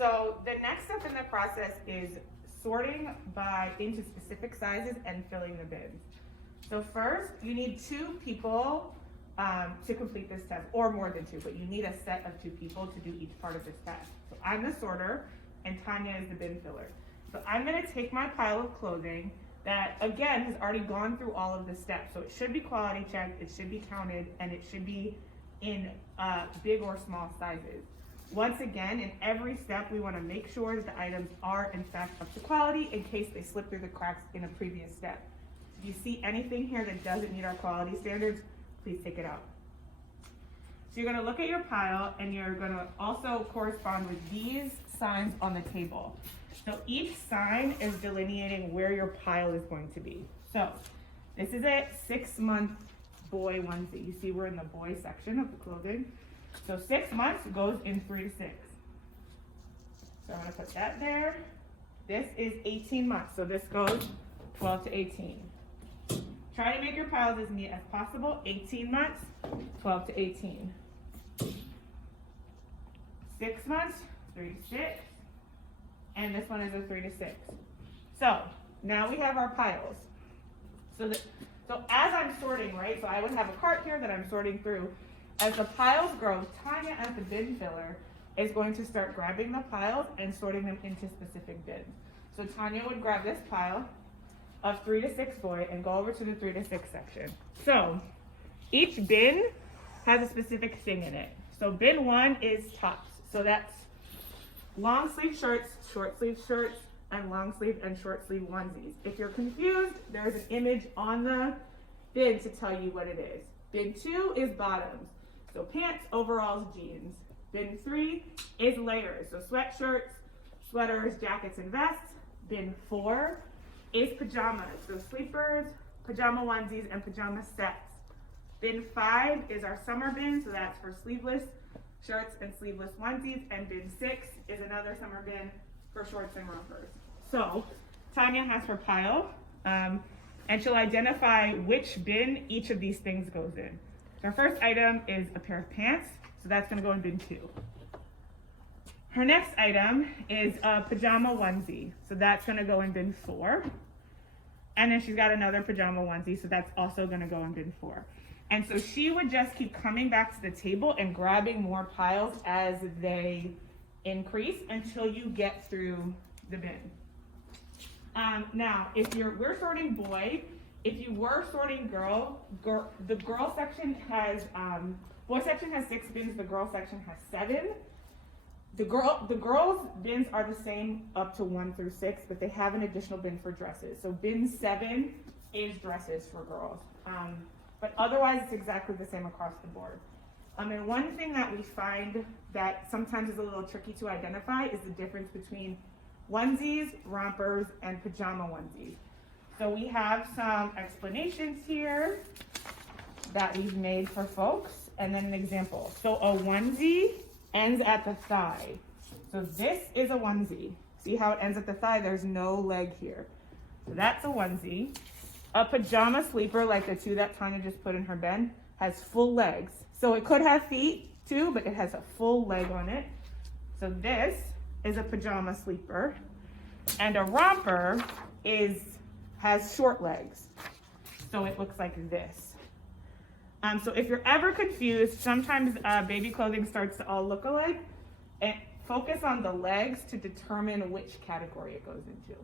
So the next step in the process is sorting into specific sizes and filling the bins. So first, you need 2 people to complete this test, or more than 2, but you need a set of 2 people to do each part of this test. So I'm the sorter, and Tanya is the bin filler. So I'm gonna take my pile of clothing that, again, has already gone through all of the steps. So it should be quality checked, it should be counted, and it should be in big or small sizes. Once again, in every step, we wanna make sure that the items are in fact up to quality in case they slip through the cracks in a previous step. If you see anything here that doesn't meet our quality standards, please take it out. So you're gonna look at your pile and you're gonna also correspond with these signs on the table. So each sign is delineating where your pile is going to be. So this is a 6-month boy onesie. You see we're in the boy section of the clothing. So 6 months goes in 3 to 6. So I'm gonna put that there. This is 18 months, so this goes 12 to 18. Try to make your piles as neat as possible. 18 months, 12 to 18. 6 months, 3 to 6. And this one is a 3 to 6. So now we have our piles. So as I'm sorting, right, so I would have a cart here that I'm sorting through. As the piles grow, Tanya, as the bin filler, is going to start grabbing the piles and sorting them into specific bins. So Tanya would grab this pile of 3 to 6 boy and go over to the 3 to 6 section. So each bin has a specific thing in it. So bin 1 is tops. So that's long sleeve shirts, short sleeve shirts, and long sleeve and short sleeve onesies. If you're confused, there's an image on the bin to tell you what it is. Bin 2 is bottoms. So pants, overalls, jeans. Bin 3 is layers. So sweatshirts, sweaters, jackets, and vests. Bin 4 is pajamas. So sleepers, pajama onesies, and pajama sets. Bin 5 is our summer bin. So that's for sleeveless shirts and sleeveless onesies. And bin 6 is another summer bin for shorts and rompers. So Tanya has her pile, and she'll identify which bin each of these things goes in. So our first item is a pair of pants, so that's gonna go in bin 2. Her next item is a pajama onesie, so that's gonna go in bin 4. And then she's got another pajama onesie, so that's also gonna go in bin 4. And so she would just keep coming back to the table and grabbing more piles as they increase until you get through the bin. Now, we're sorting boy. If you were sorting girl, the girl section has, boy section has 6 bins, the girl section has 7. The girls' bins are the same up to 1 through 6, but they have an additional bin for dresses. So bin 7 is dresses for girls. But otherwise it's exactly the same across the board. And one thing that we find that sometimes is a little tricky to identify is the difference between onesies, rompers, and pajama onesies. So we have some explanations here that we've made for folks, and then an example. So a onesie ends at the thigh. So this is a onesie. See how it ends at the thigh? There's no leg here. So that's a onesie. A pajama sleeper, like the 2 that Tanya just put in her bin, has full legs. So it could have feet too, but it has a full leg on it. So this is a pajama sleeper. And a romper has short legs. So it looks like this. So if you're ever confused, sometimes baby clothing starts to all look alike. And focus on the legs to determine which category it goes into.